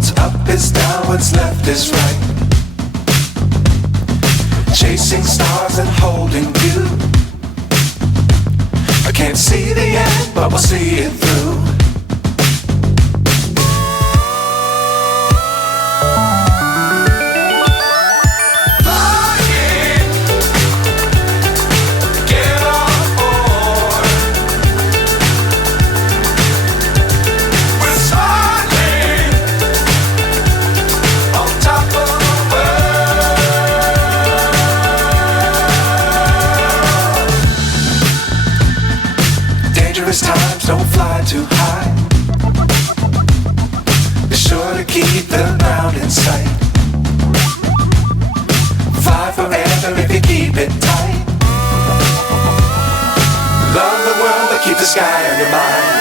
What's up is down, what's left is right. Chasing stars and holding you. I can't see the end, but we'll see it through. Times don't fly too high. Be sure to keep the ground in sight. Fly forever if you keep it tight. Love the world but keep the sky on your mind.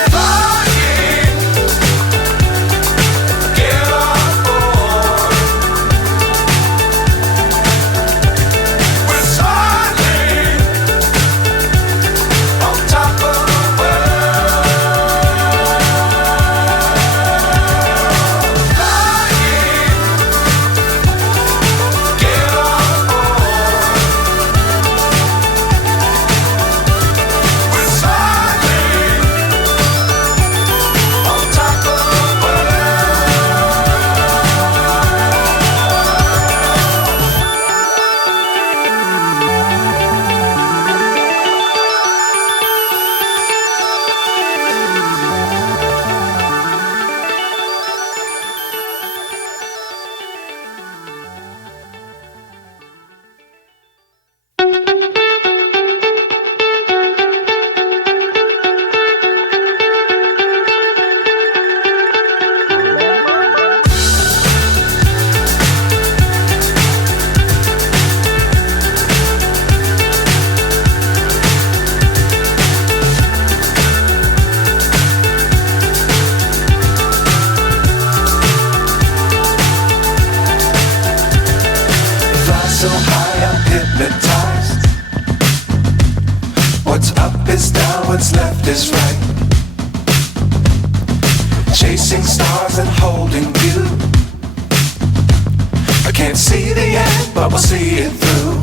So high I'm hypnotized. What's up is down, what's left is right. Chasing stars and holding you. I can't see the end, but we'll see it through.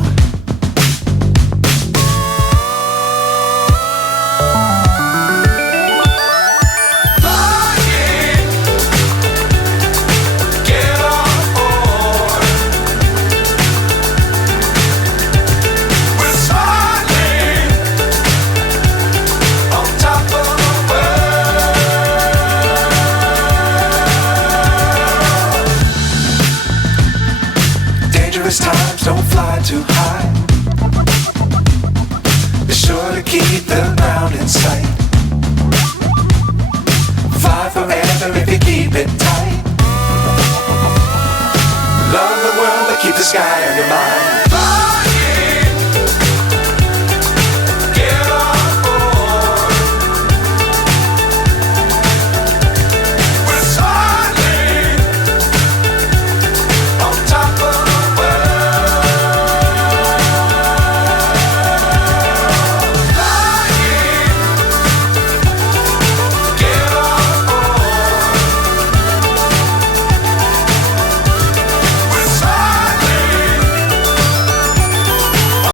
Times don't fly too high. Be sure to keep the ground in sight. Fly forever if you keep it tight. Love the world but keep the sky on your mind.